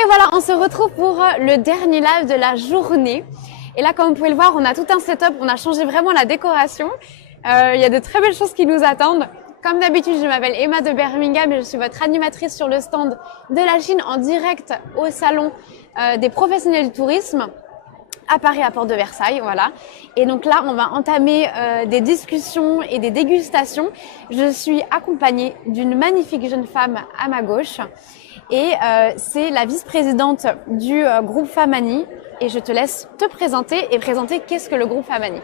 Et voilà, on se retrouve pour le dernier live de la journée. Et là, comme vous pouvez le voir, on a tout un setup, on a changé vraiment la décoration. Il y a de très belles choses qui nous attendent. Comme d'habitude, je m'appelle Emma de Birmingham et je suis votre animatrice sur le stand de la Chine en direct au salon des professionnels du tourisme à Paris, à Porte de Versailles, voilà. Et donc là, on va entamer des discussions et des dégustations. Je suis accompagnée d'une magnifique jeune femme à ma gauche et c'est la vice-présidente du groupe Famani. Et je te laisse te présenter et présenter qu'est-ce que le groupe Famani.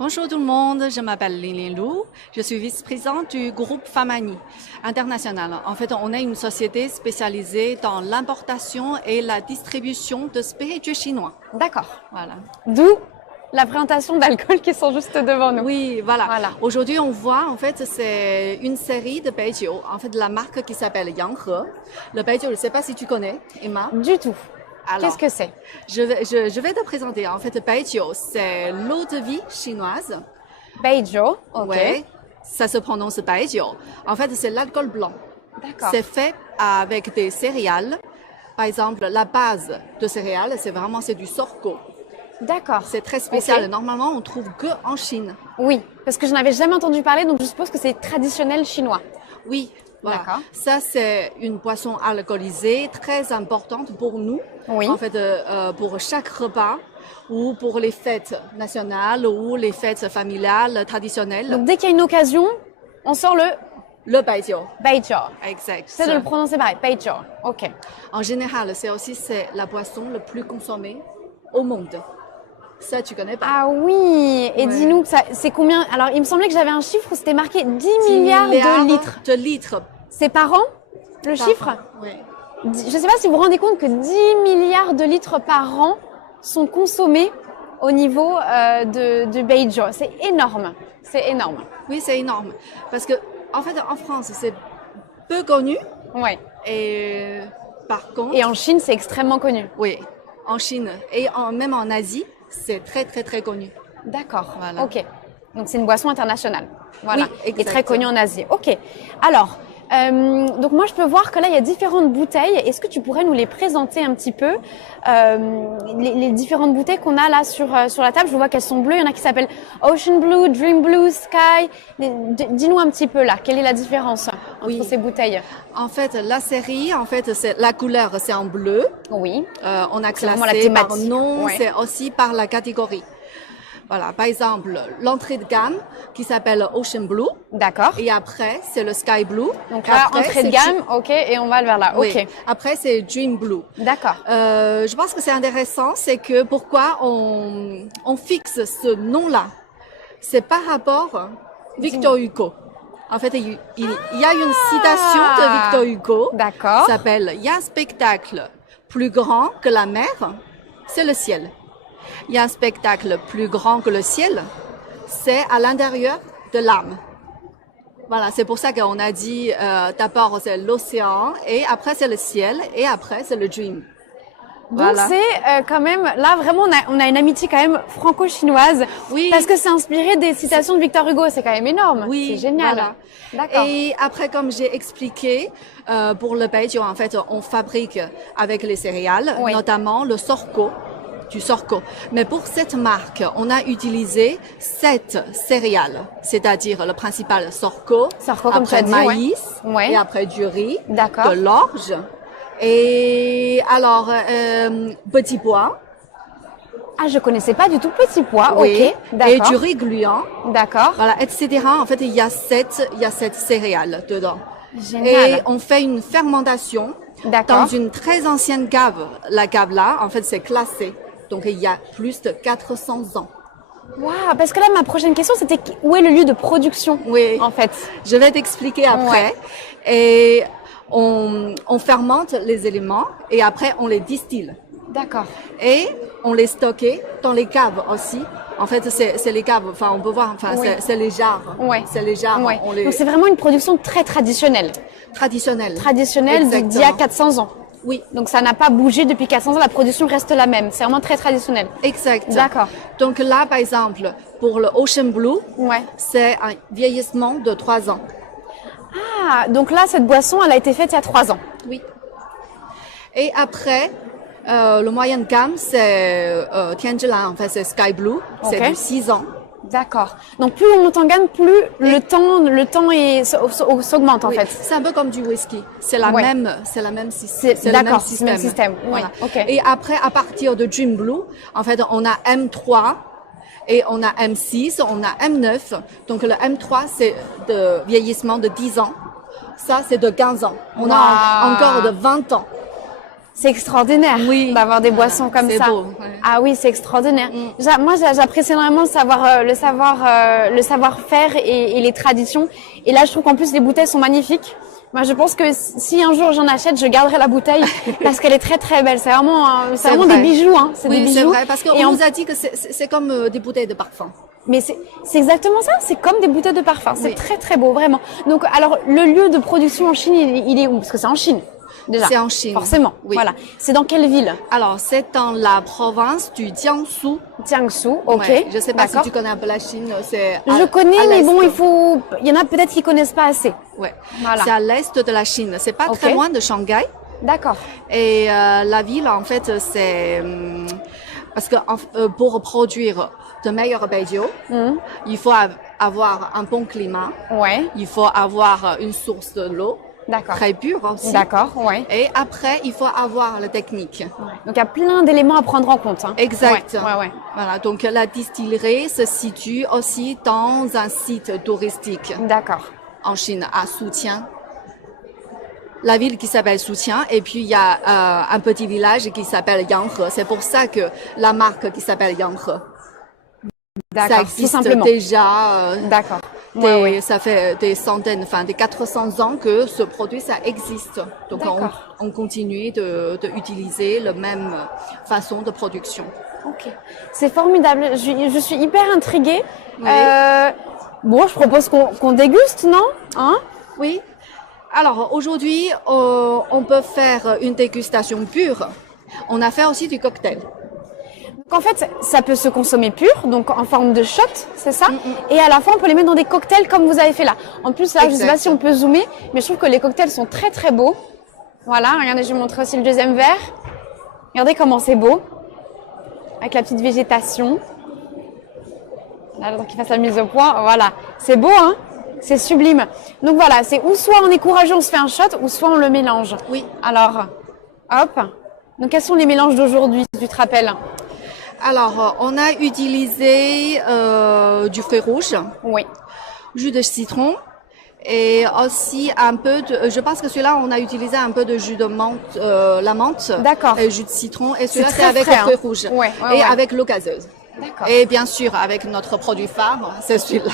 Bonjour tout le monde, je m'appelle Lin Lu, je suis vice-présidente du groupe Famani International. En fait, on est une société spécialisée dans l'importation et la distribution de spiritueux chinois. D'accord. Voilà. D'où la présentation d'alcool qui sont juste devant nous. Oui, voilà. Aujourd'hui, on voit, en fait, c'est une série de beijiu, en fait, de la marque qui s'appelle Yanghe. Le beijiu, je ne sais pas si tu connais, Emma. Du tout. Alors, qu'est-ce que c'est? je vais te présenter. En fait, beijiu, c'est l'eau de vie chinoise. Beijiu, ok. Ouais, ça se prononce beijiu. En fait, c'est l'alcool blanc. D'accord. C'est fait avec des céréales. Par exemple, la base de céréales, c'est du sorgho. D'accord. C'est très spécial. Okay. Normalement, on trouve que en Chine. Oui, parce que je n'avais jamais entendu parler, donc je suppose que c'est traditionnel chinois. Oui. Voilà. D'accord. Ça, c'est une boisson alcoolisée très importante pour nous. Oui. En fait, pour chaque repas ou pour les fêtes nationales ou les fêtes familiales traditionnelles. Donc, dès qu'il y a une occasion, on sort le beijiu. Beijiu. Exact. C'est de le prononcer pareil. Beijiu. Ok. En général, c'est la boisson la plus consommée au monde. Ça, tu connais pas? Ah oui. Et dis-nous, c'est combien? Alors, il me semblait que j'avais un chiffre où c'était marqué 10 milliards de litres. De litres. C'est par an, le chiffre? Oui. Je ne sais pas si vous vous rendez compte que 10 milliards de litres par an sont consommés au niveau de beijiu. C'est énorme. C'est énorme. Oui, c'est énorme. Parce que, en fait, en France, c'est peu connu. Ouais. Et par contre. Et en Chine, c'est extrêmement connu. Oui. En Chine et même en Asie, c'est très, très, très connu. D'accord. Voilà. Ok. Donc, c'est une boisson internationale. Voilà. Oui, et très connue en Asie. Ok. Alors, donc moi, je peux voir que là, il y a différentes bouteilles. Est-ce que tu pourrais nous les présenter un petit peu les différentes bouteilles qu'on a là sur la table? Je vois qu'elles sont bleues. Il y en a qui s'appellent Ocean Blue, Dream Blue, Sky. Dis-nous un petit peu là, quelle est la différence entre ces bouteilles? En fait, la série, c'est la couleur, c'est en bleu. Oui. On a classé par nom, c'est aussi par la catégorie. Voilà, par exemple, l'entrée de gamme qui s'appelle Ocean Blue. D'accord. Et après, c'est le Sky Blue. Donc là, entrée de gamme, ok, et on va vers là. Oui. Ok. Après, c'est Dream Blue. D'accord. Je pense que c'est intéressant, c'est que pourquoi on fixe ce nom-là. C'est par rapport à Victor Hugo. En fait, il y a une citation de Victor Hugo. D'accord. Qui s'appelle « Il y a un spectacle plus grand que la mer, c'est le ciel. Il y a un spectacle plus grand que le ciel, c'est à l'intérieur de l'âme. » Voilà, c'est pour ça qu'on a dit d'abord c'est l'océan, et après c'est le ciel, et après c'est le dream. Donc voilà. C'est quand même, là vraiment on a une amitié quand même franco-chinoise. Oui. Parce que c'est inspiré des citations de Victor Hugo, c'est quand même énorme. Oui. C'est génial. Voilà. D'accord. Et après, comme j'ai expliqué, pour le beijiu, en fait, on fabrique avec les céréales, notamment le sorgho. Du sorgho. Mais pour cette marque, on a utilisé 7 céréales, c'est-à-dire le principal sorgho, après maïs, et après du riz, de l'orge, et alors petit pois. Ah, je connaissais pas du tout petit pois. Oui. Ok, d'accord. Et du riz gluant. D'accord. Voilà, etc. En fait, il y a 7 céréales dedans. Génial. Et on fait une fermentation dans une très ancienne cave. La cave là, en fait, c'est classé. Donc, il y a plus de 400 ans. Waouh, parce que là, ma prochaine question, c'était où est le lieu de production, en fait. Je vais t'expliquer après. Et on fermente les éléments et après, on les distille. D'accord. Et on les stockait dans les caves aussi. En fait, c'est les caves. Enfin, on peut voir. Enfin, c'est les jarres. C'est les jarres. Donc, c'est vraiment une production très traditionnelle. Traditionnelle. Traditionnelle d'il y a 400 ans. Oui. Donc, ça n'a pas bougé depuis 400 ans. La production reste la même. C'est vraiment très traditionnel. Exact. D'accord. Donc là, par exemple, pour le Ocean Blue, c'est un vieillissement de 3 ans. Ah, donc là, cette boisson, elle a été faite il y a 3 ans. Oui. Et après, le moyen de gamme, c'est Tianzhilan, en fait, c'est Sky Blue, c'est du 6 ans. D'accord. Donc plus on monte en gamme, plus le temps s'augmente en fait. C'est un peu comme du whisky. C'est la même système. D'accord, c'est le même système. Voilà. Oui. Okay. Et après, à partir de Dream Blue, en fait, on a M3 et on a M6, on a M9. Donc le M3, c'est de vieillissement de 10 ans. Ça, c'est de 15 ans. On a encore de 20 ans. C'est extraordinaire d'avoir des boissons comme ça. Beau, Ah oui, c'est extraordinaire. Moi, j'apprécie énormément le savoir-faire et les traditions. Et là, je trouve qu'en plus, les bouteilles sont magnifiques. Moi, je pense que si un jour j'en achète, je garderai la bouteille parce qu'elle est très très belle. C'est vraiment des bijoux. Hein. C'est des bijoux. C'est vrai, parce qu'on nous a dit que c'est comme des bouteilles de parfum. Mais c'est exactement ça, c'est comme des bouteilles de parfum. C'est très très beau, vraiment. Donc, alors, le lieu de production en Chine, il est où? Parce que c'est en Chine. Déjà. C'est en Chine. Forcément. Oui. Voilà. C'est dans quelle ville? Alors, c'est dans la province du Jiangsu. Jiangsu, ok. Ouais. Je sais pas si tu connais un peu la Chine. Je connais, mais bon, il y en a peut-être qui connaissent pas assez. Ouais. Voilà. C'est à l'est de la Chine. C'est pas très loin de Shanghai. D'accord. Et la ville, en fait, c'est parce que pour produire de meilleurs baijiu, il faut avoir un bon climat. Ouais. Il faut avoir une source de l'eau. D'accord. Très pure aussi. D'accord, ouais. Et après, il faut avoir la technique. Ouais. Donc, il y a plein d'éléments à prendre en compte. Hein. Exact. Ouais. Voilà. Donc, la distillerie se situe aussi dans un site touristique. D'accord. En Chine, à Sutian. La ville qui s'appelle Sutian. Et puis, il y a un petit village qui s'appelle Yanghe. C'est pour ça que la marque qui s'appelle Yanghe. Ça existe déjà. D'accord. Ça fait des centaines, enfin des 400 ans que ce produit ça existe. Donc on continue de utiliser la même façon de production. Ok, c'est formidable. Je suis hyper intriguée. Oui. Bon, je propose qu'on déguste, non? Hein? Oui. Alors aujourd'hui, on peut faire une dégustation pure. On a fait aussi du cocktail. Donc en fait, ça peut se consommer pur, donc en forme de shot, c'est ça. Et à la fin, on peut les mettre dans des cocktails comme vous avez fait là. En plus, là, je sais pas si on peut zoomer, mais je trouve que les cocktails sont très très beaux. Voilà, regardez, je vais vous montrer aussi le deuxième verre. Regardez comment c'est beau, avec la petite végétation. Là, donc il fasse la mise au point. Voilà, c'est beau, hein. C'est sublime. Donc voilà, c'est ou soit on est courageux, on se fait un shot, ou soit on le mélange. Oui. Alors, hop. Donc quels sont les mélanges d'aujourd'hui, si tu te rappelles? Alors, on a utilisé du fruit rouge, jus de citron et aussi un peu de... Je pense que celui-là, on a utilisé un peu de jus de menthe, la menthe. D'accord. Et jus de citron. Et celui-là, c'est avec le fruit rouge. Et avec l'eau gazeuse. D'accord. Et bien sûr, avec notre produit phare, c'est celui-là.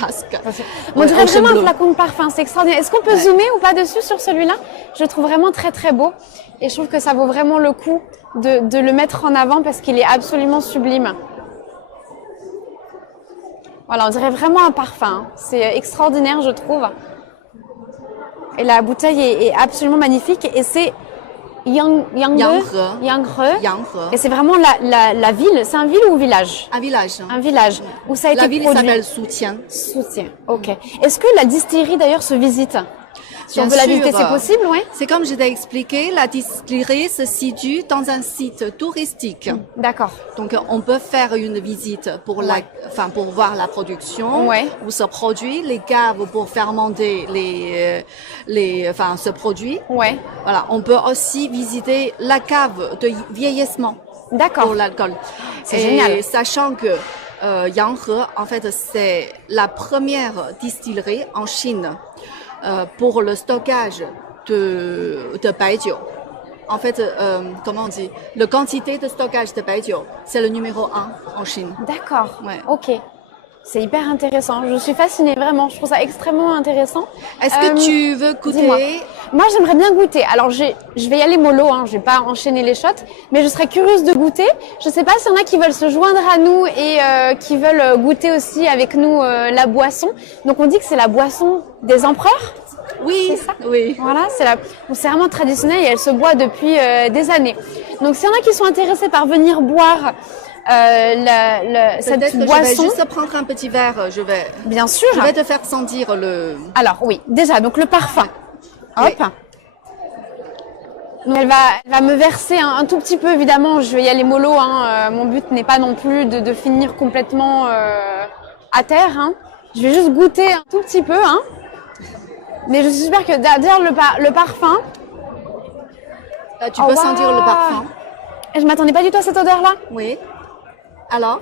On dirait vraiment un flacon de parfum, c'est extraordinaire. Est-ce qu'on peut zoomer ou pas dessus sur celui-là? Je le trouve vraiment très très beau. Et je trouve que ça vaut vraiment le coup de le mettre en avant parce qu'il est absolument sublime. Voilà, on dirait vraiment un parfum. C'est extraordinaire, je trouve. Et la bouteille est absolument magnifique. Et c'est Yanghe. Et c'est vraiment la ville. C'est un ville ou village? Un village. Un village. Où ça a été produit. La ville s'appelle Sutian. Sutian, ok. Est-ce que la distillerie d'ailleurs se visite? Si on veut la visiter, c'est possible, oui. C'est comme je t'ai expliqué, la distillerie se situe dans un site touristique. D'accord. Donc, on peut faire une visite pour pour voir la production, où se produit, les caves pour fermenter ce produit. Ouais. Voilà. On peut aussi visiter la cave de vieillissement. D'accord. Pour l'alcool. C'est génial. Sachant que Yanghe, en fait, c'est la première distillerie en Chine pour le stockage de baijiu. En fait, comment on dit, la quantité de stockage de baijiu, c'est le numéro 1 en Chine. D'accord. Ouais. Ok. C'est hyper intéressant. Je suis fascinée, vraiment. Je trouve ça extrêmement intéressant. Est-ce que tu veux goûter? Moi, j'aimerais bien goûter. Alors, je vais y aller mollo, hein. Je vais pas enchaîner les shots, mais je serais curieuse de goûter. Je sais pas s'il y en a qui veulent se joindre à nous et qui veulent goûter aussi avec nous la boisson. Donc, on dit que c'est la boisson des empereurs. Oui, c'est ça. Oui. Voilà, c'est vraiment traditionnel et elle se boit depuis des années. Donc, s'il y en a qui sont intéressés par venir boire cette boisson. Je vais juste prendre un petit verre. Bien sûr. Je vais te faire sentir le. Alors oui, déjà donc le parfum. Hop. Donc elle va me verser un tout petit peu, évidemment, je vais y aller mollo. Hein. Mon but n'est pas non plus de finir complètement à terre. Hein. Je vais juste goûter un tout petit peu. Hein. Mais je suis sûre que derrière le parfum... tu peux sentir le parfum. Je m'attendais pas du tout à cette odeur-là. Oui. Alors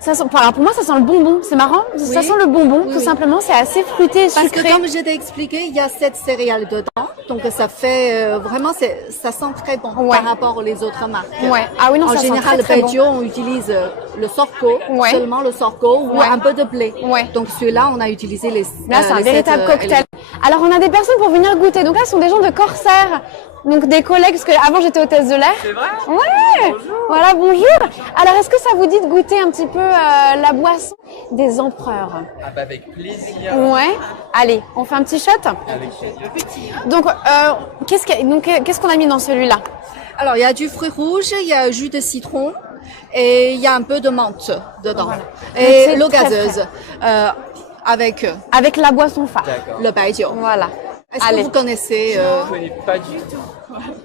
ça sent, pour moi, ça sent le bonbon. C'est marrant. Oui. Ça sent le bonbon, tout simplement. C'est assez fruité et sucré. Parce que comme je t'ai expliqué, il y a 7 céréales dedans. Donc ça fait vraiment, ça sent très bon par rapport aux autres marques. Ouais. Ah oui, non, en ça général, sent très Baijiu, on utilise le sorgho, seulement le sorgho ou un peu de blé. Donc celui-là, on a utilisé les. Là, c'est un véritable cocktail. Alors, on a des personnes pour venir goûter. Donc là, ce sont des gens de Corsair. Donc des collègues, parce que avant j'étais hôtesse de l'air. C'est vrai? Ouais. Bonjour. Voilà, bonjour. Alors est-ce que ça vous dit de goûter un petit peu la boisson des empereurs? Ah bah avec plaisir. Ouais. Allez, on fait un petit shot. Avec plaisir. Donc qu'est-ce qu'on a mis dans celui-là? Alors il y a du fruit rouge, il y a jus de citron et il y a un peu de menthe dedans. Voilà. Et l'eau gazeuse avec la boisson phare. Le baijiu. Voilà. Est-ce que vous connaissez Je ne connais pas du tout.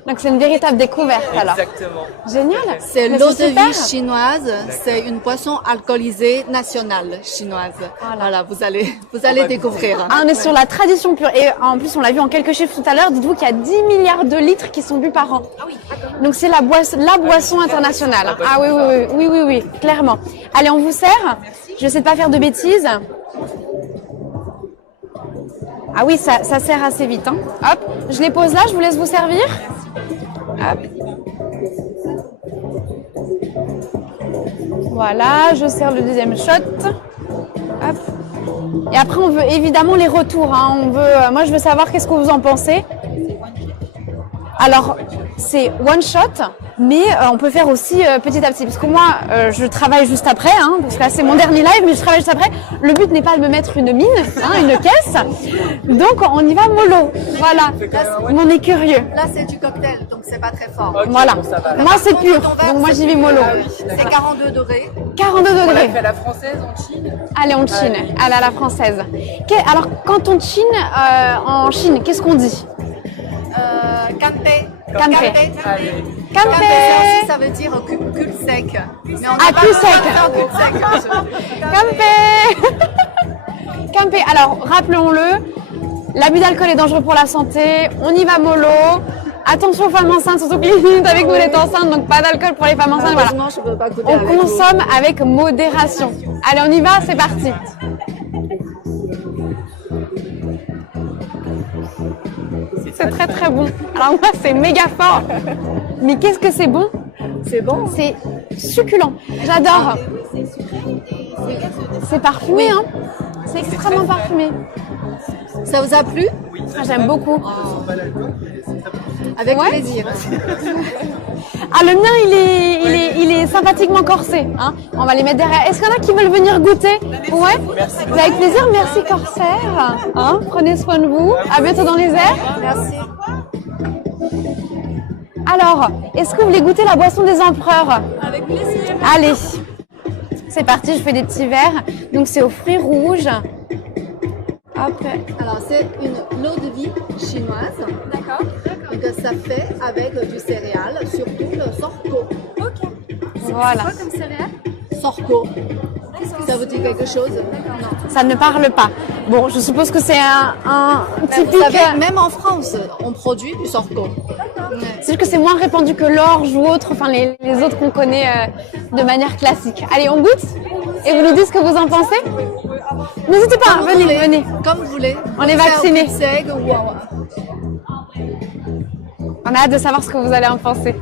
Donc c'est une véritable découverte alors. Exactement. Génial. C'est l'eau de vie chinoise. C'est une boisson alcoolisée nationale chinoise. Voilà, vous allez découvrir. Ah, on est sur la tradition pure. Et en plus, on l'a vu en quelques chiffres tout à l'heure. Dites-vous qu'il y a 10 milliards de litres qui sont bu par an. Ah oui. Donc c'est la boisson internationale. Ah oui, clairement. Allez, on vous sert. Je vais essayer de pas faire de bêtises. Ah oui, ça sert assez vite. Hein. Hop, je les pose là, je vous laisse vous servir. Hop. Voilà, je sers le deuxième shot. Hop. Et après, on veut évidemment les retours. Hein. Moi, je veux savoir qu'est-ce que vous en pensez. Alors, c'est one shot, mais on peut faire aussi petit à petit. Parce que moi, je travaille juste après, hein, parce que là, c'est mon dernier live, mais je travaille juste après. Le but n'est pas de me mettre une mine, hein, une caisse. Donc, on y va mollo. Voilà. On est curieux. Là, c'est du cocktail, donc c'est pas très fort. Okay, voilà. Bon, moi, c'est pur. Donc, moi, j'y vais mollo. C'est 42 degrés. 42 degrés. On l'a fait à la française, on chine. Allez, on chine. Allez, à la française. Alors, quand on chine en Chine, qu'est-ce qu'on dit? Campé. Campé. Campé, ça veut dire cul sec. Cul sec. Campé. Campé. Alors, rappelons-le, l'abus d'alcool est dangereux pour la santé. On y va mollo. Attention aux femmes enceintes, surtout que Lynn est avec nous, elle est enceinte, donc pas d'alcool pour les femmes enceintes. Voilà. On consomme avec modération. Allez, on y va, c'est parti. C'est très très bon. Alors moi, c'est méga fort. Mais qu'est-ce que c'est bon? C'est bon. C'est succulent. J'adore. C'est parfumé, hein. C'est extrêmement parfumé. Ça vous a plu? J'aime beaucoup. Avec plaisir. Ah, le mien, il est sympathiquement corsé. Hein. On va les mettre derrière. Est-ce qu'il y en a qui veulent venir goûter? Ouais. Avec plaisir. Merci Corsair. Hein. Prenez soin de vous. À bientôt dans les airs. Merci. Alors, est-ce que vous voulez goûter la boisson des empereurs? Avec plaisir. Allez. C'est parti, je fais des petits verres. Donc c'est aux fruits rouges. Hop. Alors c'est une eau de vie chinoise. D'accord. Donc ça fait avec du céréal, surtout le sorgho. Ok. Voilà. C'est quoi comme céréales? Sorgho. Ça vous dit quelque chose? Non. Ça ne parle pas. Bon, je suppose que c'est un typique... Vous savez, même en France, on produit du sorgho. C'est juste que c'est moins répandu que l'orge ou autre, enfin les autres qu'on connaît de manière classique. Allez, on goûte et vous nous dites ce que vous en pensez. N'hésitez pas, venez. Comme vous voulez. On est vaccinés. On a hâte de savoir ce que vous allez en penser.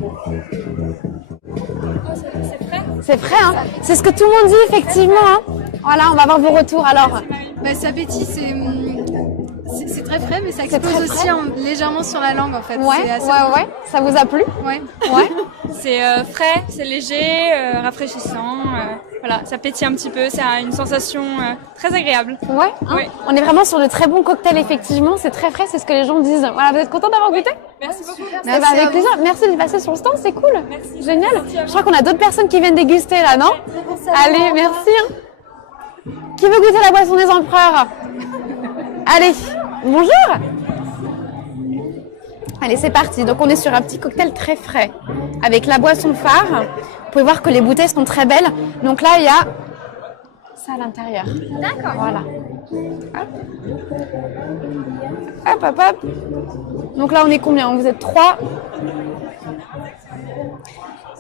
C'est frais, hein. C'est ce que tout le monde dit, effectivement. Hein. Voilà, on va voir vos retours alors. Bah, ça pétille, c'est très frais, mais ça explose aussi légèrement sur la langue en fait. Ouais. Ça vous a plu? Ouais. C'est frais, c'est léger, rafraîchissant. Voilà, ça pétille un petit peu, ça a une sensation très agréable. Ouais, hein. Ouais. On est vraiment sur de très bons cocktails, effectivement. C'est très frais, c'est ce que les gens disent. Voilà, vous êtes content d'avoir goûté? Merci beaucoup. Merci avec plaisir. Merci de passer sur le stand, c'est cool. Merci. Génial. Je crois qu'on a d'autres personnes qui viennent déguster là, non? Allez, merci. Hein. Qui veut goûter la boisson des empereurs? Allez, bonjour. Allez, c'est parti. Donc, on est sur un petit cocktail très frais avec la boisson phare. Vous pouvez voir que les bouteilles sont très belles. Donc là, il y a ça à l'intérieur. D'accord. Voilà. Hop, hop, hop. Donc là, on est combien? Vous êtes 3.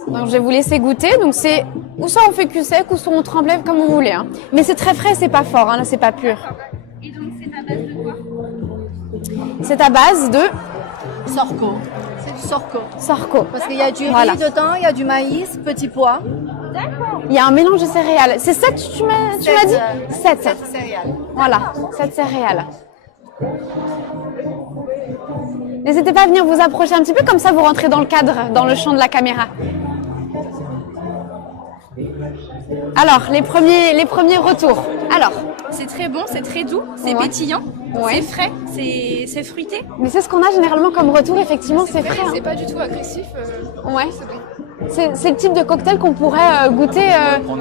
Donc, je vais vous laisser goûter. Donc, c'est ou soit on fait cul sec ou soit on tremblait comme vous voulez. Hein. Mais c'est très frais, c'est pas fort. Hein. Là, c'est pas pur. Et donc, c'est à base de quoi? C'est à base de Sorco. C'est du sorco. sorco. Parce qu'il y a du riz Voilà. dedans, il y a du maïs, petits pois. D'accord. Il y a un mélange de céréales. C'est 7, tu m'as dit 7. 7 céréales. Voilà, 7 céréales. N'hésitez pas à venir vous approcher un petit peu, comme ça vous rentrez dans le cadre, dans le champ de la caméra. Alors, les premiers retours. Alors, C'est très bon, c'est très doux, c'est Ouais. pétillant, Ouais. c'est frais, c'est fruité. mais c'est ce qu'on a généralement comme retour, effectivement, c'est frais. C'est pas du tout agressif. Hein. Ouais. C'est le type de cocktail qu'on pourrait goûter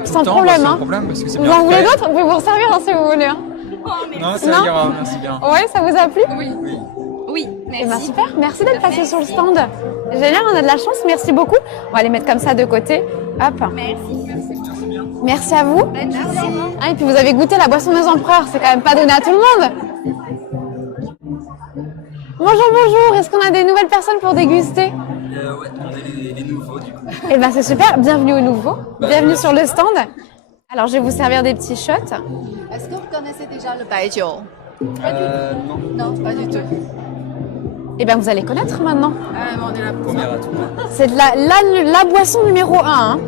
sans problème. Sans Hein. problème parce que c'est Vous bien en voulez frais. d'autres? On peut vous resservir hein, si vous voulez. Hein. Non, ça Non ira, merci bien. Ouais, ça vous a plu? Oui. Oui, Eh ben, merci. super, merci d'être passé sur le stand. Génial, on a de la chance, merci beaucoup. On va les mettre comme ça de côté. Hop. Merci. Merci à vous. Merci. Ah, et puis vous avez goûté la boisson des empereurs, c'est quand même pas donné à tout le monde. Bonjour, bonjour, est-ce qu'on a des nouvelles personnes pour déguster? Ouais, on est les nouveaux du coup. Eh ben c'est super, bienvenue au nouveau, bienvenue sur le stand. Alors je vais vous servir des petits shots. Est-ce que vous connaissez déjà le baijiu? Non, Non, pas du tout. Eh ben vous allez connaître maintenant. première à tout. C'est de la boisson numéro 1, hein.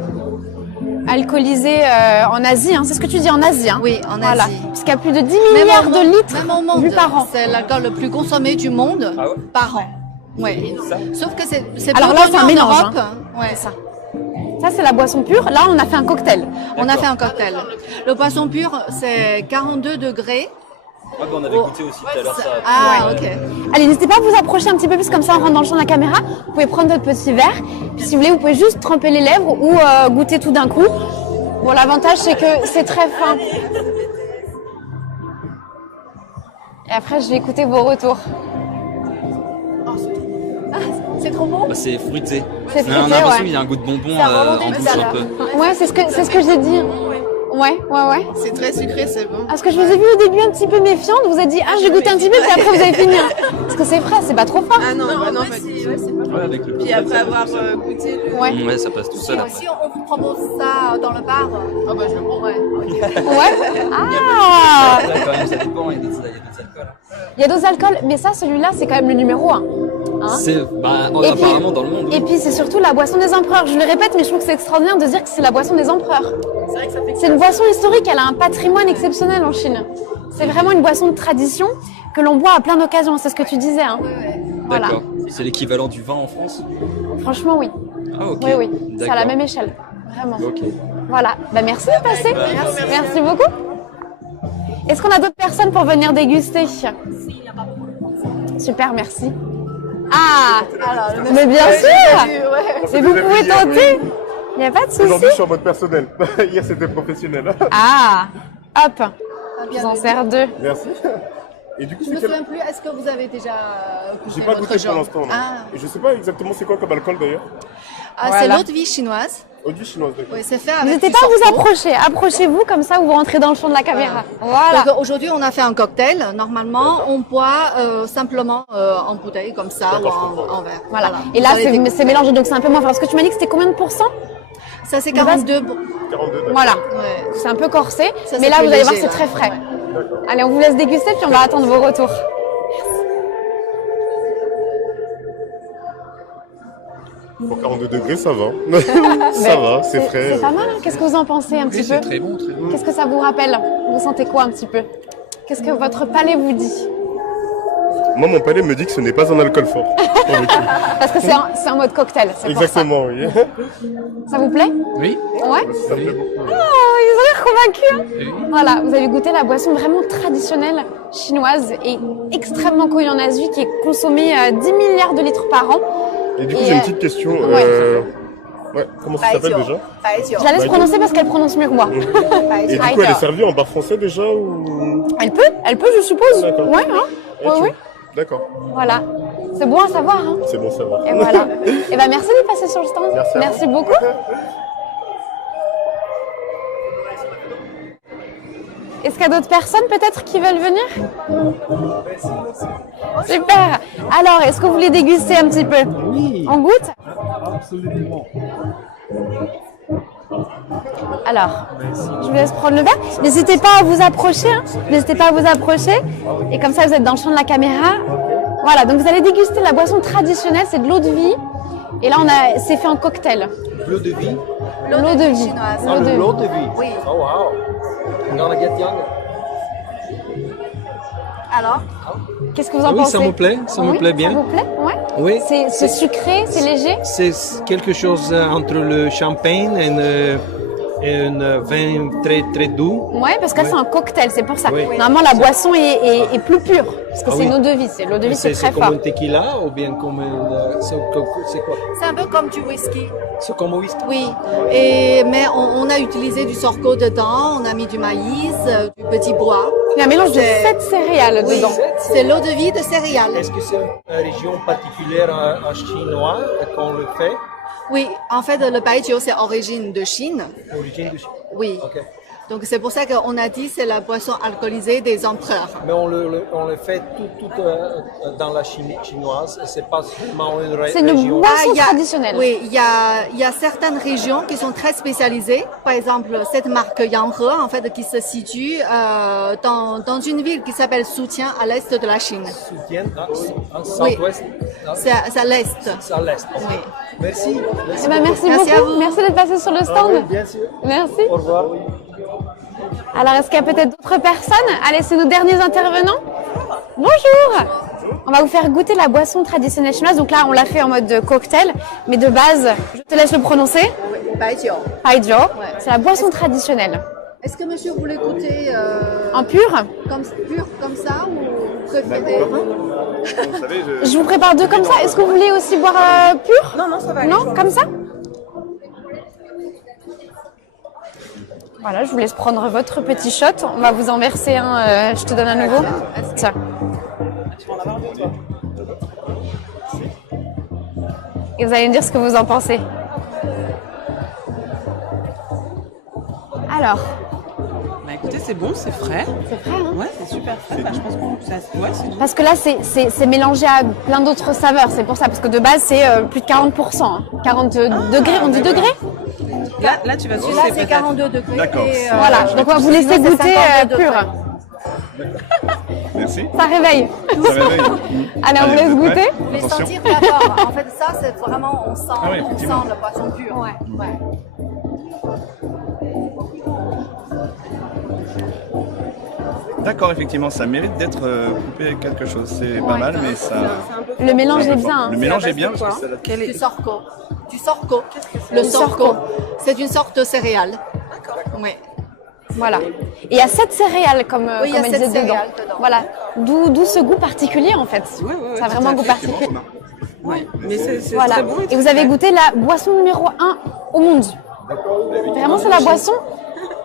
Alcoolisée en Asie, hein. C'est ce que tu dis en Asie. Hein. Oui, en Voilà. Asie. Parce qu'il y a plus de 10 milliards de litres Même au monde, bu par an. c'est l'alcool le plus consommé du monde Ah ouais par an. Oui. Sauf que c'est Alors peu là, connu c'est un en mélange, Europe. Ouais. Ça, c'est la boisson pure. Là, on a fait un cocktail. On a fait un cocktail. Le poisson pur, c'est 42 degrés. Ah bah on avait goûté aussi tout à l'heure ça. Ah, ok. Allez, n'hésitez pas à vous approcher un petit peu plus, comme ça on rentre dans le champ de la caméra. Vous pouvez prendre votre petit verre. Puis si vous voulez, vous pouvez juste tremper les lèvres ou goûter tout d'un coup. Bon, l'avantage, c'est que c'est très fin. Et après, je vais écouter vos retours. C'est trop bon. Bah, c'est fruité. C'est On a fruité, l'impression ouais. qu'il y a un goût de bonbon Ça a en remonté bouche tout à un l'heure. peu. Ouais, c'est ce que j'ai dit. Ouais. C'est très sucré, c'est bon. Parce que je vous ai vu au début un petit peu méfiante. Vous avez dit, ah, je vais goûter un petit peu, puis après vous allez finir. Parce que c'est frais, c'est pas trop fort. Ah non, bah non, pas du tout. Ouais, avec le Puis après avoir goûté le... Ouais. Ouais, ça passe tout seul. après. Si on vous propose ça dans le bar, Ah bah je le prends. ouais. Ouais. Ah! Là, quand même, ça dépend, il y a d'autres alcools. Il y a d'autres alcools, mais ça, celui-là, c'est quand même le numéro 1. Hein? C'est Et puis- apparemment dans le monde. Et puis c'est surtout la boisson des empereurs. Je le répète, mais je trouve que c'est extraordinaire de dire que c'est la boisson des empereurs. C'est vrai que ça fait C'est une boisson historique, elle a un patrimoine exceptionnel en Chine. C'est vraiment une boisson de tradition que l'on boit à plein d'occasions, c'est ce que tu disais. Hein. Voilà. D'accord. C'est l'équivalent du vin en France. Franchement, oui. Ah ok. Oui. C'est à la D'accord. même échelle. Vraiment. Ok. Voilà. Bah, merci de passer. Merci beaucoup. Est-ce qu'on a d'autres personnes pour venir déguster? Super, merci. Ah, mais bien sûr. Et vous pouvez tenter. Il n'y a pas de souci. Aujourd'hui, je suis en mode personnel. Hier, c'était professionnel. Ah, hop. Je vous en sers 2. Merci. Et du coup, Je me c'est quel... souviens plus, est-ce que vous avez déjà J'ai pas goûté pour genre l'instant. non. Ah, Et je sais pas exactement c'est quoi comme alcool d'ailleurs. C'est Voilà. l'eau de vie chinoise. Eau de vie chinoise, d'accord. Oui, c'est fait avec N'hésitez du pas à vous sorgho. approcher. Approchez-vous, comme ça vous rentrez dans le champ de la caméra. Voilà. Donc aujourd'hui, on a fait un cocktail. Normalement, on boit simplement en bouteille comme ça ou en verre. Voilà. Et là, Vous allez déguster. c'est mélangé, donc c'est un peu moins fort. Parce que tu m'as dit que c'était combien de pourcents? Ça, c'est 42. 42, d'accord. Voilà. Ouais. C'est un peu corsé. Ça, mais c'est là, plus vous allez voir, léger, c'est très frais. Ouais. Allez, on vous laisse déguster, puis on va attendre vos retours. Pour 42 degrés, ça va. Ça va, c'est frais. C'est pas mal, hein. Qu'est-ce que vous en pensez un petit peu? C'est très bon, très bon. Qu'est-ce que ça vous rappelle? Vous sentez quoi un petit peu? Qu'est-ce que votre palais vous dit? Moi, mon palais me dit que ce n'est pas un alcool fort. pour le coup. Parce que c'est en mode cocktail. C'est pour Exactement, oui. ça. Ça vous plaît? Oui. Ouais? Ça me plaît beaucoup. Oh, ils ont l'air convaincus. Hein. Oui. Voilà, vous avez goûté la boisson vraiment traditionnelle chinoise et extrêmement connue en Asie qui est consommée 10 milliards de litres par an. Et du coup, Et, j'ai une petite question. ouais. Ouais, comment ça s'appelle déjà Je la laisse prononcer parce qu'elle prononce mieux que moi. Et du coup, elle est servie en bar français déjà ou... Elle peut, je suppose. D'accord. Ouais, hein. Ok. Ouais. D'accord. Voilà. C'est bon à savoir, hein. C'est bon, ça va. Et voilà. Et ben merci de passer sur le stand. Merci à vous. beaucoup. Est-ce qu'il y a d'autres personnes peut-être qui veulent venir? Super. Alors, est-ce que vous voulez déguster un petit peu? Oui. On goûte? Absolument. Alors, je vous laisse prendre le verre. N'hésitez pas à vous approcher. Hein. N'hésitez pas à vous approcher. Et comme ça, vous êtes dans le champ de la caméra. Voilà, donc vous allez déguster la boisson traditionnelle, c'est de l'eau de vie. Et là, c'est fait en cocktail. L'eau de vie. L'eau de vie. chinoise. L'eau de L'eau vie. de vie. Oui. Oh wow. I'm gonna get young. Alors, Qu'est-ce que vous en Oui, pensez? ça me plaît, ça me plaît bien. Ça vous plaît? Ouais. Oui, C'est sucré, c'est léger. c'est quelque chose entre le champagne et un vin très très doux. Ouais, parce que là, c'est un cocktail, c'est pour ça. Oui. Normalement, la boisson est plus pure, parce que Ah c'est oui. une eau de vie. L'eau de vie, c'est très comme fort. un tequila ou bien comme un... C'est quoi? c'est un peu comme du whisky. C'est comme un whisky. Oui, mais on a utilisé du sorgho dedans, on a mis du maïs, du petit bois. Il y a un mélange de C'est- 7 céréales Oui, dedans. c'est l'eau de vie de céréales. Est-ce que c'est une région particulière en chinois qu'on le fait? Oui, en fait, le baijiu, c'est origine de Chine. Origine du Chine. Oui. Ok. Donc, c'est pour ça qu'on a dit c'est la boisson alcoolisée des empereurs. Mais on le fait tout dans la Chine chinoise. C'est pas seulement une C'est une région. boisson il y a- traditionnelle. Oui, il y a certaines régions qui sont très spécialisées. Par exemple, cette marque Yanghe, en fait, qui se situe dans une ville qui s'appelle Soutian, à l'est de la Chine. Soutien, en southwest, C'est à l'est. c'est à l'est. Oui. Merci. Eh ben, merci Merci à beaucoup. vous. Merci d'être passé sur le stand. Bien sûr. Merci. Au revoir. Alors, est-ce qu'il y a peut-être d'autres personnes? Allez, c'est nos derniers intervenants. Bonjour. On va vous faire goûter la boisson traditionnelle chinoise. Donc là, on l'a fait en mode cocktail, mais de base, je te laisse le prononcer. Baijiu. Paijiu. C'est la boisson traditionnelle. Est-ce que monsieur voulait goûter En pur, pur comme ça ou vous préférez Vous savez, je vous prépare deux comme ça. Est-ce que vous voulez aussi boire pur? Non, non, ça va aller. Non, comme ça? Voilà, je vous laisse prendre votre petit shot. On va vous en verser un. Je te donne un nouveau. Tiens. Tu vas en avoir deux, toi. Et vous allez me dire ce que vous en pensez. Alors, Bah écoutez, c'est bon, c'est frais. c'est frais, hein? Ouais, c'est super frais. Bah, je pense que ça, ouais, c'est Parce que là, c'est mélangé à plein d'autres saveurs. C'est pour ça, parce que de base, c'est plus de 40%. Hein. 40 degrés, on dit degrés? Là, tu vas sucer Là, c'est peut-être. 42 degrés. D'accord. et, Voilà, donc on va vous laisser sinon, c'est goûter 52 pur. degrés. merci. Ça réveille. Ça réveille. Allez, on vous laisse goûter. Les Attention. sentir d'abord. En fait, ça, c'est vraiment, on sent oui, effectivement. la boisson pure. Ouais. D'accord, effectivement, ça mérite d'être coupé avec quelque chose. C'est pas mal, mais ça. Le mélange est bien. hein. Le mélange est bien parce que ça Quel est... Du sorgho. Du sorgho. Le sorgho, c'est une sorte de céréale. Oui. Voilà. Et il y a 7 céréales, comme, Oui, il y a comme elle 7 disait dedans. céréales dedans. Voilà. D'où ce goût particulier, en fait. Ouais, ouais, Ça a vraiment un goût particulier. Ouais, mais c'est Voilà. très bon. Et vous avez goûté la boisson numéro 1 au monde. Vraiment, c'est la boisson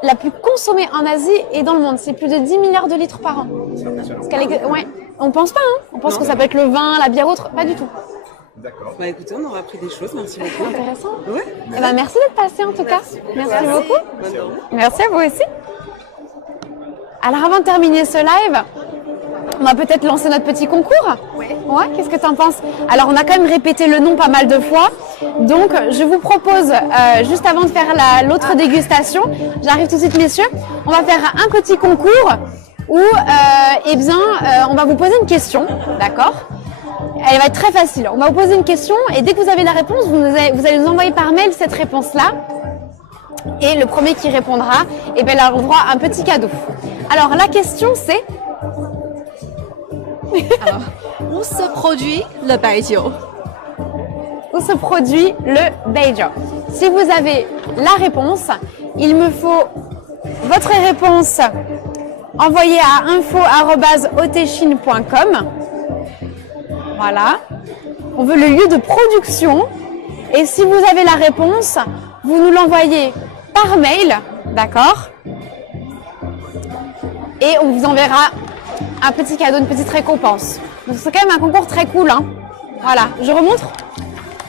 la plus consommée en Asie et dans le monde. C'est plus de 10 milliards de litres par an. Parce qu'elle est... Ouais. On pense pas, hein. On pense que ça peut être le vin, la bière autre. Pas du tout. Bah écoutez, on aura appris des choses. Merci beaucoup. Intéressant. Ouais. Eh ben, merci d'être passé, en tout cas. Merci beaucoup. Bonne journée. Merci à vous aussi. Alors avant de terminer ce live, on va peut-être lancer notre petit concours. Oui. Ouais, qu'est-ce que tu en penses? Alors on a quand même répété le nom pas mal de fois. Donc je vous propose, juste avant de faire l'autre dégustation, j'arrive tout de suite messieurs, on va faire un petit concours où on va vous poser une question, d'accord? Elle va être très facile. On va vous poser une question et dès que vous avez la réponse, vous allez nous envoyer par mail cette réponse-là. Et le premier qui répondra, il aura le droit à un petit cadeau. Alors la question c'est... Où se produit le baijiu? Où se produit le baijiu? Si vous avez la réponse, il me faut votre réponse envoyée à info@otechine.com. Voilà. On veut le lieu de production. Et si vous avez la réponse, vous nous l'envoyez par mail, d'accord? Et on vous enverra un petit cadeau, une petite récompense. Donc c'est quand même un concours très cool, hein? Voilà, je remonte.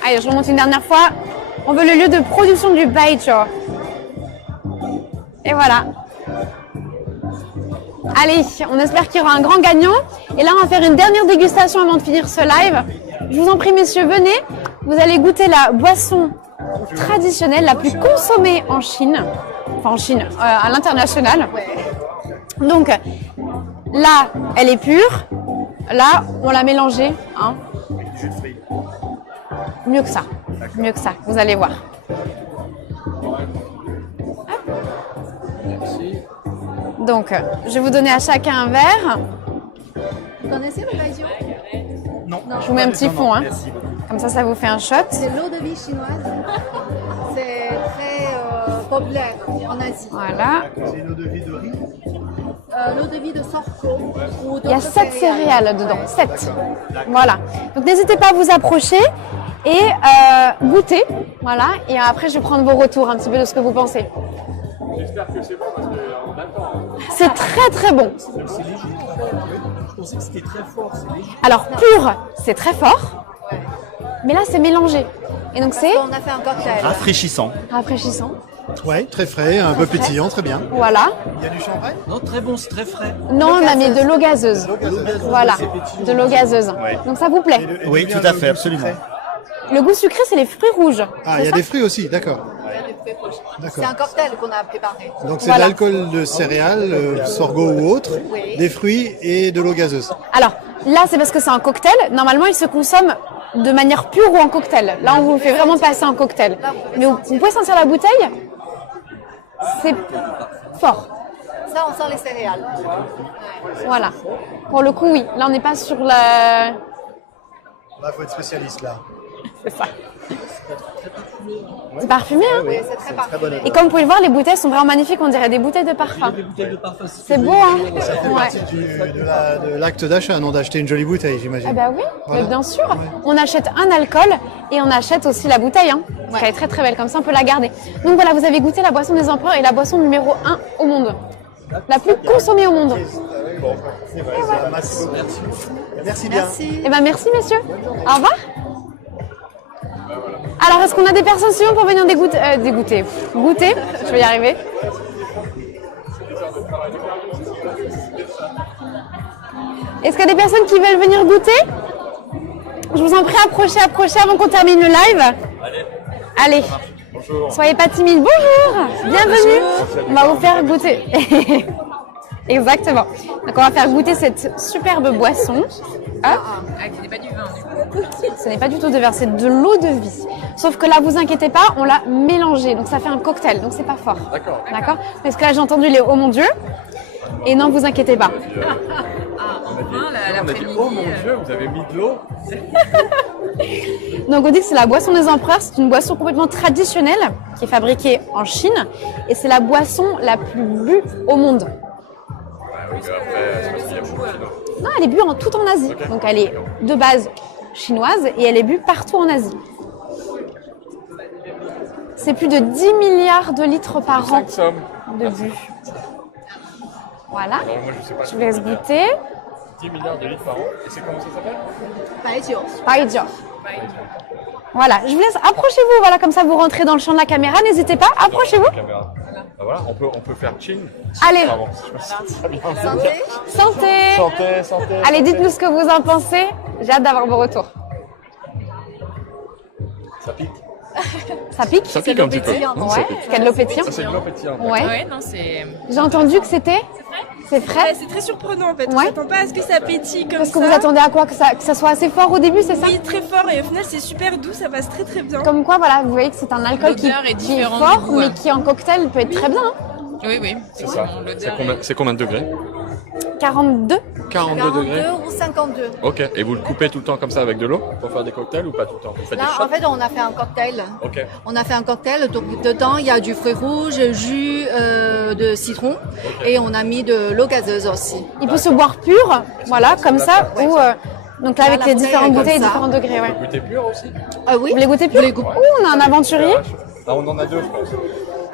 Allez, je remonte une dernière fois. On veut le lieu de production du baijiu. Et voilà. Allez, on espère qu'il y aura un grand gagnant. Et là, on va faire une dernière dégustation avant de finir ce live. Je vous en prie, messieurs, venez. Vous allez goûter la boisson traditionnelle la plus consommée en Chine. Enfin, en Chine, à l'international. Donc, là, elle est pure. Là, on l'a mélangée. Hein. Mieux que ça. Mieux que ça. Vous allez voir. Donc, je vais vous donner à chacun un verre. Vous connaissez le baijiu? Non. Je vous mets un petit fond, hein. Comme ça vous fait un shot. C'est l'eau de vie chinoise. C'est très populaire en Asie. Voilà. C'est une eau de vie de riz. L'eau de vie de sorgho. Il y a 7 céréales dedans. 7. Voilà. Donc, n'hésitez pas à vous approcher et goûter. Voilà. Et après, je vais prendre vos retours un petit peu de ce que vous pensez. J'espère que c'est bon parce qu'on attend. C'est très très bon. Je pensais que c'était très fort, c'est léger. Alors, pur, c'est très fort. Mais là, c'est mélangé. Et donc, c'est On a fait un cocktail. Rafraîchissant. rafraîchissant. Ouais, très frais, un peu pétillant, très bien. Voilà. Il y a du champagne? Non, très bon, c'est très frais. Non, on a mis de l'eau gazeuse. Voilà, de l'eau gazeuse. Ouais. Donc, ça vous plaît. Oui, tout à fait, absolument. Le goût sucré, c'est les fruits rouges. Ah, il y a des fruits aussi, d'accord. C'est un cocktail qu'on a préparé. Donc c'est Voilà. de l'alcool de céréales, sorgho ou autre, des fruits et de l'eau gazeuse. Alors, là, c'est parce que c'est un cocktail. Normalement, il se consomme de manière pure ou en cocktail. Là, on vous fait vraiment passer en cocktail. Mais vous pouvez sentir la bouteille. C'est fort. Ça, on sent les céréales. Voilà. Pour le coup, oui. Là, on n'est pas sur la... Là, faut être spécialiste là. C'est ça. C'est parfumé, hein? Oui, c'est très parfumé. Et comme vous pouvez le voir, les bouteilles sont vraiment magnifiques. On dirait des bouteilles de parfum. Des bouteilles de parfum. C'est beau, hein? Ça fait Ouais. partie de l'acte d'achat, non, d'acheter une jolie bouteille, j'imagine. Ah bah oui, Voilà. mais bien sûr. On achète un alcool et on achète aussi la bouteille. Hein, parce qu'elle est très très belle, comme ça on peut la garder. Donc voilà, vous avez goûté la boisson des empereurs et la boisson numéro 1 au monde. La plus consommée au monde. C'est vrai, c'est la masse. Merci bien. Merci. Eh ben merci messieurs. Au revoir. Alors est-ce qu'on a des personnes suivantes pour venir dégoûter goûter, je vais y arriver. Est-ce qu'il y a des personnes qui veulent venir goûter? Je vous en prie, approchez avant qu'on termine le live. Allez. Soyez pas timides. Bonjour. Bienvenue. On va vous faire goûter. Exactement. Donc on va faire goûter cette superbe boisson. Hop. Ce n'est pas du vin. Ce n'est pas du tout de verre, c'est de l'eau de vie. Sauf que là, vous inquiétez pas, on l'a mélangé. Donc ça fait un cocktail, donc c'est pas fort. D'accord. D'accord? Parce que là, j'ai entendu les oh mon Dieu. Et non, vous inquiétez pas. Enfin, On a dit, oh mon Dieu, vous avez mis de l'eau. Donc on dit que c'est la boisson des empereurs, c'est une boisson complètement traditionnelle qui est fabriquée en Chine et c'est la boisson la plus bue au monde. Oui, mais après, c'est parce qu'il y a beaucoup de chinois. Non, elle est bue tout en Asie. Donc elle est de base chinoise et elle est bue partout en Asie. C'est plus de 10 milliards de litres par an 5 sommes. de bu. Voilà, Alors, moi, je sais pas. je vous laisse goûter. 10 milliards de litres par an. Et c'est comment ça s'appelle? Baijiu. Baijiu. Voilà, je vous laisse, approchez-vous, voilà, comme ça vous rentrez dans le champ de la caméra, n'hésitez pas, approchez-vous. Caméra. Ah, voilà, on peut faire chin. Allez. Pardon, je me sens très bien. Santé. Santé. Santé, santé. Allez, dites-nous ce que vous en pensez, j'ai hâte d'avoir vos retours. Ça pique. Ça pique? Ça pique un petit peu. Ouais, il y a de l'eau pétillante. Ça, c'est de l'eau pétillante. Ouais. Ouais, non, c'est. J'ai entendu que c'était... C'est frais? C'est très surprenant en fait. Ouais. On s'attend pas à ce que ça pétille comme Parce que ça. vous attendez à quoi? Que ça soit assez fort au début, c'est ça? Oui, très fort et au final c'est super doux, ça passe très très bien. Comme quoi, voilà, vous voyez que c'est un alcool qui L'odeur est est différente fort, du goût, mais ouais. qui en cocktail peut être très bien. Hein. Oui, oui. C'est ça. C'est combien de degrés? 42. 42 degrés. 42 ou 52. Ok. Et vous le coupez tout le temps comme ça avec de l'eau pour faire des cocktails ou pas tout le temps? Vous faites Là, des shots? en fait, on a fait un cocktail. Ok. On a fait un cocktail, donc dedans, il y a du fruit rouge, jus de citron, et on a mis de l'eau gazeuse aussi. Il peut se boire pur, voilà, comme ça, Ouais. ou... donc là, Là, avec la les bouteille différentes est comme bouteilles et ça. différents degrés, ouais. Goûter pur aussi? Oui. Vous voulez goûter pur? Vous voulez goûter Oh, on a un aventurier. Ah, on en a deux, je pense.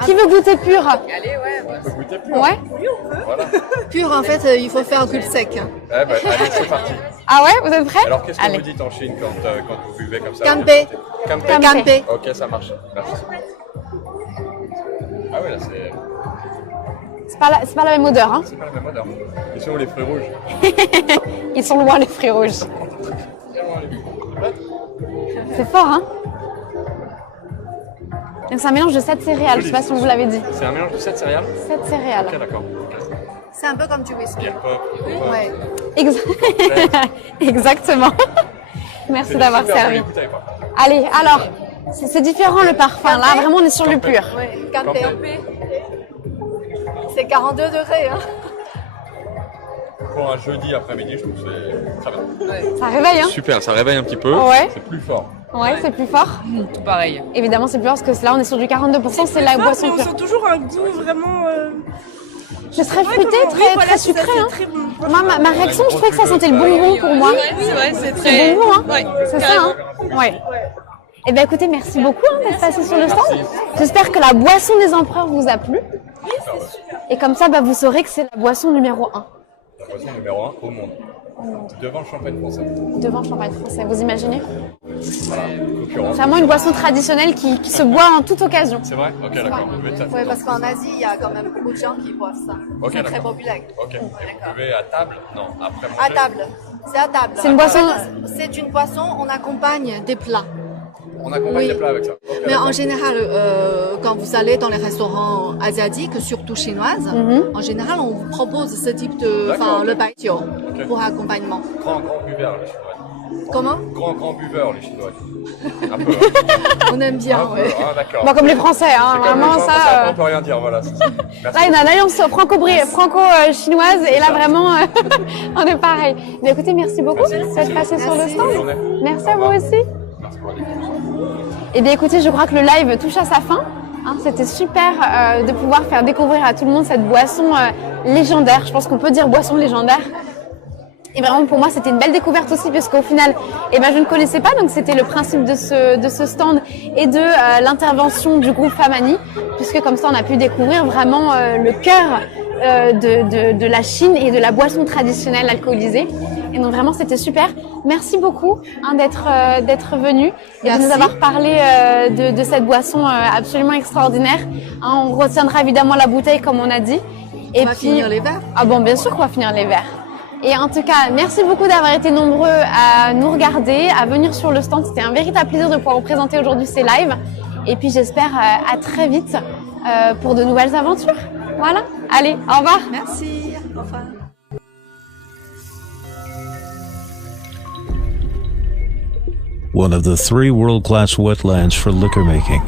Qui veut goûter pur? Allez, ouais. On peut goûter plus. Ouais. Voilà. Pur, en fait, il faut faire cul sec. Eh ben, allez, c'est parti. Ah ouais, vous êtes prêts? Alors, qu'est-ce que Allez. vous dites en Chine quand vous buvez comme ça? Campé. Campé. Campé. Ok, ça marche. Merci. Ah oui, là, c'est C'est pas la même odeur, hein. pas la même odeur. Ils sont où les fruits rouges? Ils sont loin les fruits rouges. Bien loin, les fruits. C'est fort, hein. Donc c'est un mélange de 7 céréales, je sais pas si on vous l'avait dit. C'est un mélange de 7 céréales? 7 céréales. Ok, d'accord. C'est un peu comme du whisky. Bien pop. Ouais. Exactement. Merci d'avoir servi. Allez, alors, c'est différent le parfum. Là, vraiment, on est sur le pur. Ouais, Campé. C'est 42 degrés. Hein. Pour un jeudi après-midi, je trouve que c'est très bien. Ça réveille, hein. Super, ça réveille un petit peu. Ouais. C'est plus fort. Ouais, c'est plus fort. Tout pareil. Évidemment, c'est plus fort parce que là, on est sur du 42%, c'est la boisson mais on pure. sent toujours un goût vraiment. Je serais fruité, très sucré. Hein. Très bon. Moi, ma réaction, je trouvais que ça sentait le bonbon pour moi. C'est vrai, c'est C'est très. bonbon, hein. Ouais, C'est ça, hein. Ouais. Eh bien, écoutez, merci beaucoup d'être passé sur le stand. J'espère que la boisson des empereurs vous a plu. Et comme ça, vous saurez que c'est la boisson numéro 1. La boisson numéro 1 au monde. Devant le champagne français. Devant le champagne français, vous imaginez? Voilà, concurrence. C'est vraiment une boisson traditionnelle qui se boit en toute occasion. C'est vrai? Ok, d'accord. Oui, parce qu'en Asie, il y a quand même beaucoup de gens qui boivent ça. Ok, C'est très d'accord. populaire. Ok. Et vous buvez à table? Non, après manger? À table. C'est à table. C'est une boisson. C'est une boisson, on accompagne des plats. On accompagne Oui. les plats avec ça. Ok, Mais d'accord. en général, quand vous allez dans les restaurants asiatiques, surtout chinoises, en général, on vous propose ce type de, D'accord, ok. le baijiu Ok. pour accompagnement. Grand buveur, les Chinois. Comment? Grand buveur, les Chinois. Un peu. Hein. On aime bien, Un peu, ouais. ah, d'accord. Bon, comme les Français, hein, C'est comme vraiment les gens, ça. On peut rien dire, voilà. c'est ça. Merci. Là, il y a une alliance franco-chinoise et là, vraiment, on est pareil. Mais écoutez, merci beaucoup d'être passé sur le Bonne stand. journée. Merci Au à vous revoir. aussi. Merci pour la discussion. Eh bien, écoutez, je crois que le live touche à sa fin. Hein, c'était super de pouvoir faire découvrir à tout le monde cette boisson légendaire. Je pense qu'on peut dire boisson légendaire. Et vraiment, pour moi, c'était une belle découverte aussi, puisqu'au final, je ne connaissais pas. Donc, c'était le principe de ce stand et de l'intervention du groupe Famani, puisque comme ça, on a pu découvrir vraiment le cœur de la Chine et de la boisson traditionnelle alcoolisée. Et donc, vraiment, c'était super. Merci beaucoup d'être venu et de nous avoir parlé de cette boisson absolument extraordinaire. Hein, on retiendra évidemment la bouteille, comme on a dit. Et On va finir les verres. Ah bon, bien sûr qu'on va finir les verres. Et en tout cas, merci beaucoup d'avoir été nombreux à nous regarder, à venir sur le stand. C'était un véritable plaisir de pouvoir vous présenter aujourd'hui ces lives. Et puis j'espère à très vite pour de nouvelles aventures. Voilà. Allez, au revoir. Merci. Au revoir. One of the 3 world-class wetlands for liquor making.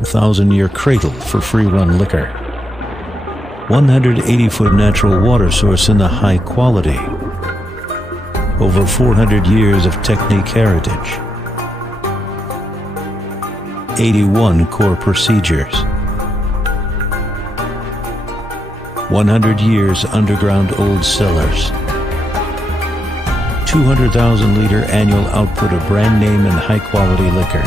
A 1,000-year cradle for free-run liquor. 180-foot natural water source in the high quality. Over 400 years of technique heritage. 81 core procedures. 100 years underground old cellars. 200,000-liter annual output of brand name and high-quality liquor.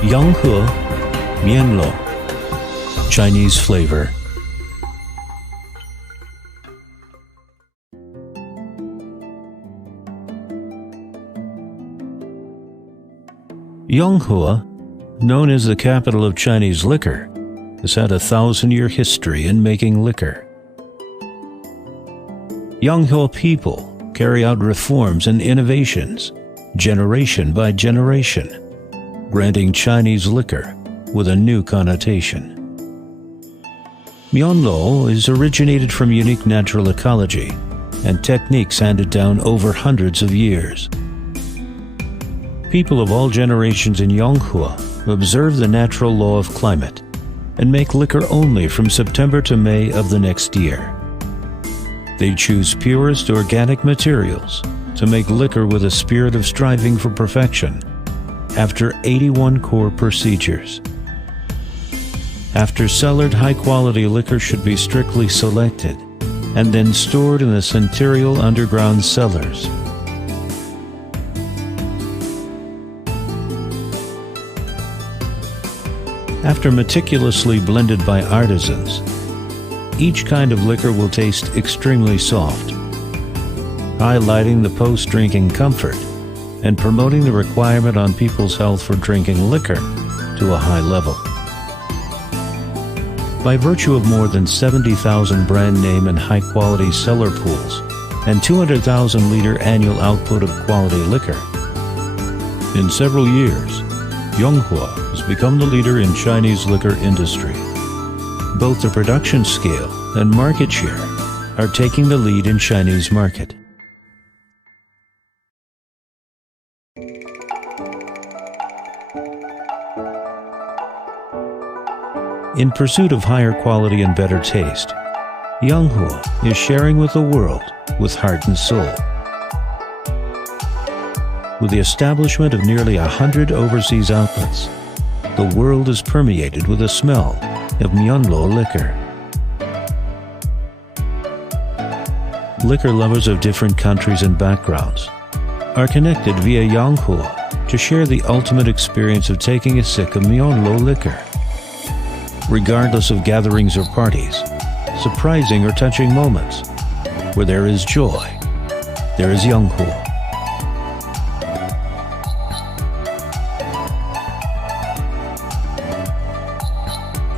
Yanghe Mianlo. Chinese flavor. Yonghua, known as the capital of Chinese liquor, has had a 1,000-year history in making liquor. Yonghua people carry out reforms and innovations, generation by generation, granting Chinese liquor with a new connotation. Mianlo is originated from unique natural ecology and techniques handed down over hundreds of years. People of all generations in Yonghua observe the natural law of climate and make liquor only from September to May of the next year. They choose purest organic materials to make liquor with a spirit of striving for perfection after 81 core procedures. After cellared high-quality liquor should be strictly selected and then stored in the centennial underground cellars. After meticulously blended by artisans, each kind of liquor will taste extremely soft, highlighting the post-drinking comfort and promoting the requirement on people's health for drinking liquor to a high level. By virtue of more than 70,000 brand name and high-quality cellar pools and 200,000-liter annual output of quality liquor, in several years, Yonghua has become the leader in Chinese liquor industry. Both the production scale and market share are taking the lead in Chinese market. In pursuit of higher quality and better taste, Yonghua is sharing with the world with heart and soul. With the establishment of nearly 100 overseas outlets, the world is permeated with the smell of Myeonlo liquor. Liquor lovers of different countries and backgrounds are connected via Yonghua to share the ultimate experience of taking a sip of Myeonlo liquor. Regardless of gatherings or parties, surprising or touching moments, where there is joy, there is Yonghua.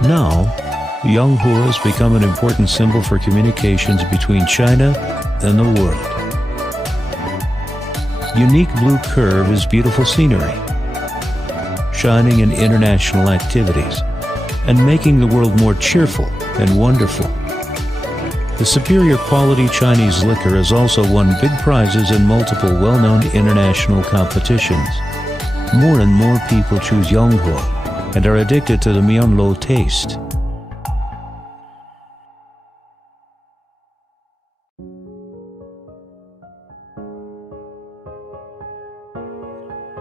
Now, Yonghua has become an important symbol for communications between China and the world. Unique blue curve is beautiful scenery, shining in international activities, and making the world more cheerful and wonderful. The superior quality Chinese liquor has also won big prizes in multiple well-known international competitions. More and more people choose Yonghua and are addicted to the Myeonlo taste.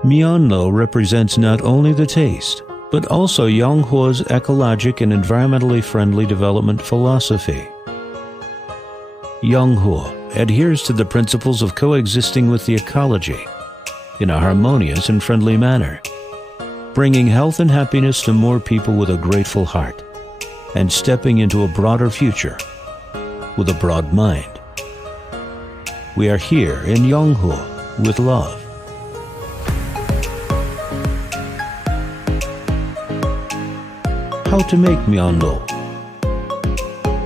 Myeonlo represents not only the taste, but also Yonghua's ecologic and environmentally friendly development philosophy. Yonghua adheres to the principles of coexisting with the ecology in a harmonious and friendly manner, bringing health and happiness to more people with a grateful heart, and stepping into a broader future with a broad mind. We are here in Yonghua with love. How to make Myeonlo.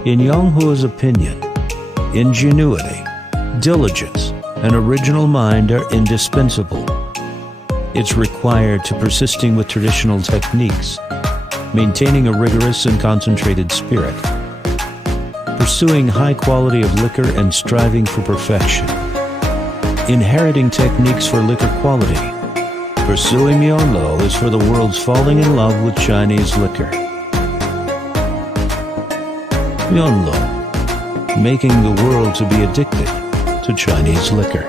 In Yonghua's opinion, ingenuity, diligence, and original mind are indispensable. It's required to persisting with traditional techniques, maintaining a rigorous and concentrated spirit, pursuing high quality of liquor and striving for perfection, inheriting techniques for liquor quality. Pursuing Myeonlo is for the world's falling in love with Chinese liquor. Myeonlo, making the world to be addicted to Chinese liquor.